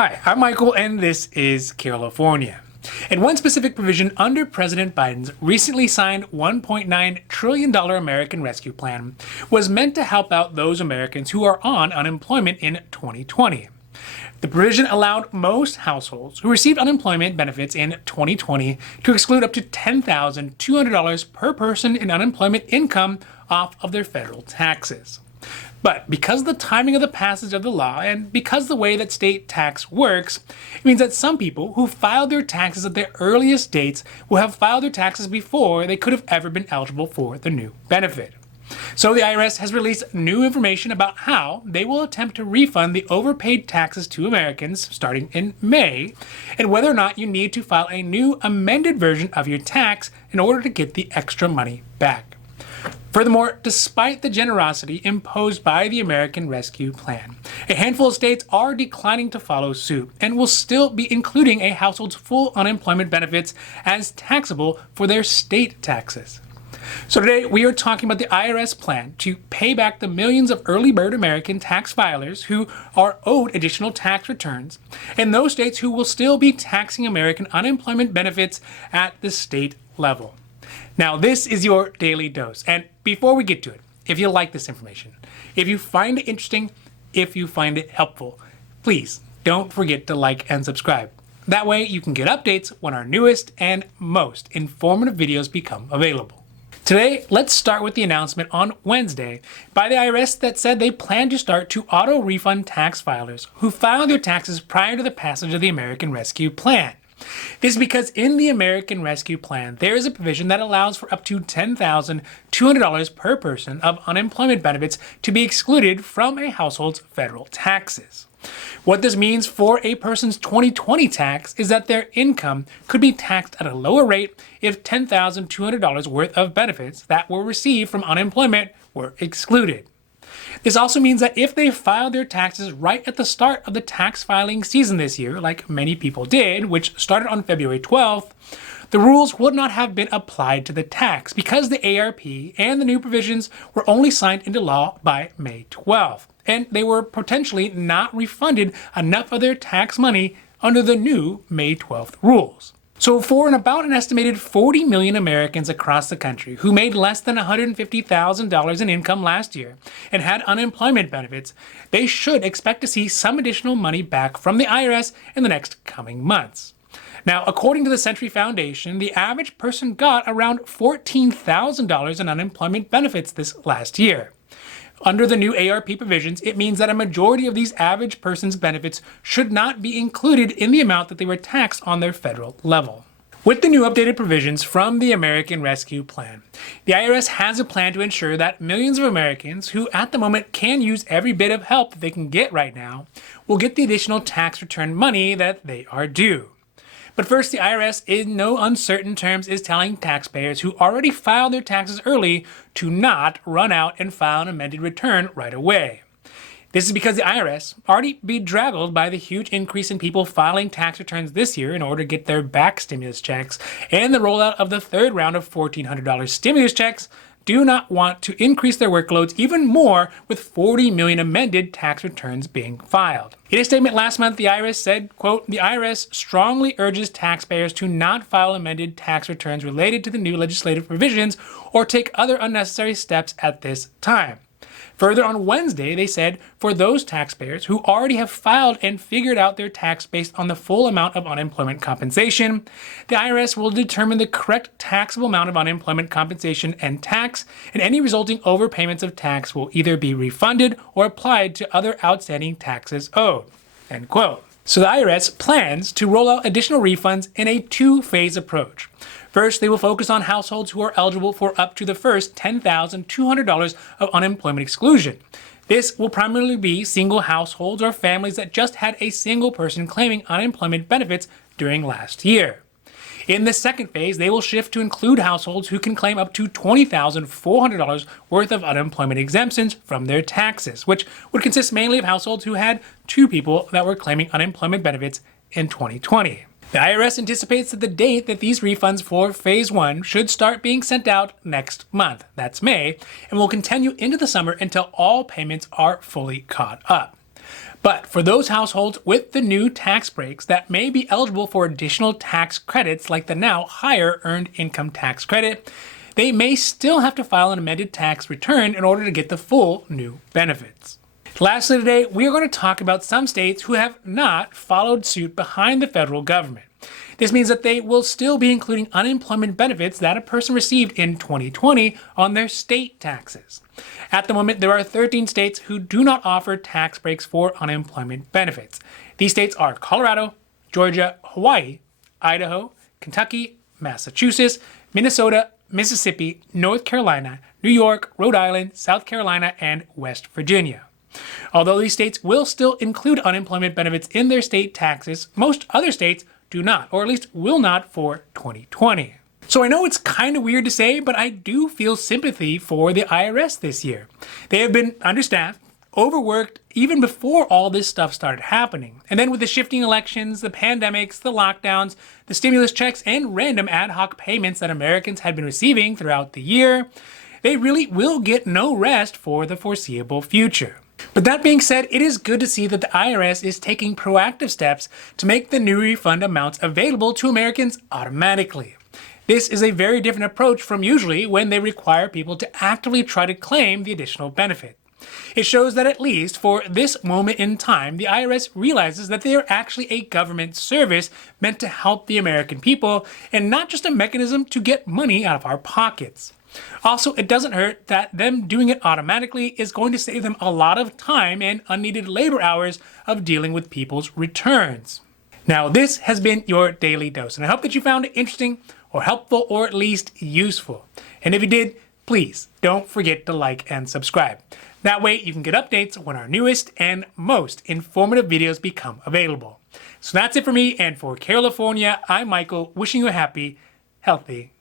Hi, I'm Michael, and this is California. And one specific provision under President Biden's recently signed $1.9 trillion American Rescue Plan was meant to help out those Americans who are on unemployment in 2020. The provision allowed most households who received unemployment benefits in 2020 to exclude up to $10,200 per person in unemployment income off of their federal taxes. But because of the timing of the passage of the law and because the way that state tax works, it means that some people who filed their taxes at their earliest dates will have filed their taxes before they could have ever been eligible for the new benefit. So the IRS has released new information about how they will attempt to refund the overpaid taxes to Americans starting in May, and whether or not you need to file a new amended version of your tax in order to get the extra money back. Furthermore, despite the generosity imposed by the American Rescue Plan, a handful of states are declining to follow suit and will still be including a household's full unemployment benefits as taxable for their state taxes. So today we are talking about the IRS plan to pay back the millions of early bird American tax filers who are owed additional tax returns, and those states who will still be taxing American unemployment benefits at the state level. Now, this is your daily dose. And before we get to it, if you like this information, if you find it interesting, if you find it helpful, please don't forget to like and subscribe. That way you can get updates when our newest and most informative videos become available. Today, let's start with the announcement on Wednesday by the IRS that said they plan to start to auto-refund tax filers who filed their taxes prior to the passage of the American Rescue Plan. This is because in the American Rescue Plan, there is a provision that allows for up to $10,200 per person of unemployment benefits to be excluded from a household's federal taxes. What this means for a person's 2020 tax is that their income could be taxed at a lower rate if $10,200 worth of benefits that were received from unemployment were excluded. This also means that if they filed their taxes right at the start of the tax filing season this year, like many people did, which started on February 12th, the rules would not have been applied to the tax because the ARP and the new provisions were only signed into law by May 12th, and they were potentially not refunded enough of their tax money under the new May 12th rules. So for about an estimated 40 million Americans across the country who made less than $150,000 in income last year and had unemployment benefits, they should expect to see some additional money back from the IRS in the next coming months. Now, according to the Century Foundation, the average person got around $14,000 in unemployment benefits this last year. Under the new ARP provisions, it means that a majority of these average person's benefits should not be included in the amount that they were taxed on their federal level. With the new updated provisions from the American Rescue Plan, the IRS has a plan to ensure that millions of Americans who at the moment can use every bit of help that they can get right now will get the additional tax return money that they are due. But first, the IRS, in no uncertain terms, is telling taxpayers who already filed their taxes early to not run out and file an amended return right away. This is because the IRS, already bedraggled by the huge increase in people filing tax returns this year in order to get their back stimulus checks and the rollout of the third round of $1,400 stimulus checks, do not want to increase their workloads even more with 40 million amended tax returns being filed. In a statement last month, the IRS said, quote, "The IRS strongly urges taxpayers to not file amended tax returns related to the new legislative provisions or take other unnecessary steps at this time." Further, on Wednesday, they said, for those taxpayers who already have filed and figured out their tax based on the full amount of unemployment compensation, the IRS will determine the correct taxable amount of unemployment compensation and tax, and any resulting overpayments of tax will either be refunded or applied to other outstanding taxes owed. End quote. So the IRS plans to roll out additional refunds in a two-phase approach. First, they will focus on households who are eligible for up to the first $10,200 of unemployment exclusion. This will primarily be single households or families that just had a single person claiming unemployment benefits during last year. In the second phase, they will shift to include households who can claim up to $20,400 worth of unemployment exemptions from their taxes, which would consist mainly of households who had two people that were claiming unemployment benefits in 2020. The IRS anticipates that the date that these refunds for Phase 1 should start being sent out next month, that's May, and will continue into the summer until all payments are fully caught up. But for those households with the new tax breaks that may be eligible for additional tax credits like the now higher Earned Income Tax Credit, they may still have to file an amended tax return in order to get the full new benefits. Lastly today, we are going to talk about some states who have not followed suit behind the federal government. This means that they will still be including unemployment benefits that a person received in 2020 on their state taxes. At the moment, there are 13 states who do not offer tax breaks for unemployment benefits. These states are Colorado, Georgia, Hawaii, Idaho, Kentucky, Massachusetts, Minnesota, Mississippi, North Carolina, New York, Rhode Island, South Carolina, and West Virginia. Although these states will still include unemployment benefits in their state taxes, most other states do not, or at least will not for 2020. So I know it's kind of weird to say, but I do feel sympathy for the IRS this year. They have been understaffed, overworked, even before all this stuff started happening. And then with the shifting elections, the pandemics, the lockdowns, the stimulus checks, and random ad hoc payments that Americans had been receiving throughout the year, they really will get no rest for the foreseeable future. But that being said, it is good to see that the IRS is taking proactive steps to make the new refund amounts available to Americans automatically. This is a very different approach from usually when they require people to actively try to claim the additional benefit. It shows that at least for this moment in time, the IRS realizes that they are actually a government service meant to help the American people and not just a mechanism to get money out of our pockets. Also, it doesn't hurt that them doing it automatically is going to save them a lot of time and unneeded labor hours of dealing with people's returns. Now, this has been your Daily Dose, and I hope that you found it interesting or helpful or at least useful. And if you did, please don't forget to like and subscribe. That way you can get updates when our newest and most informative videos become available. So that's it for me, and for California, I'm Michael, wishing you a happy, healthy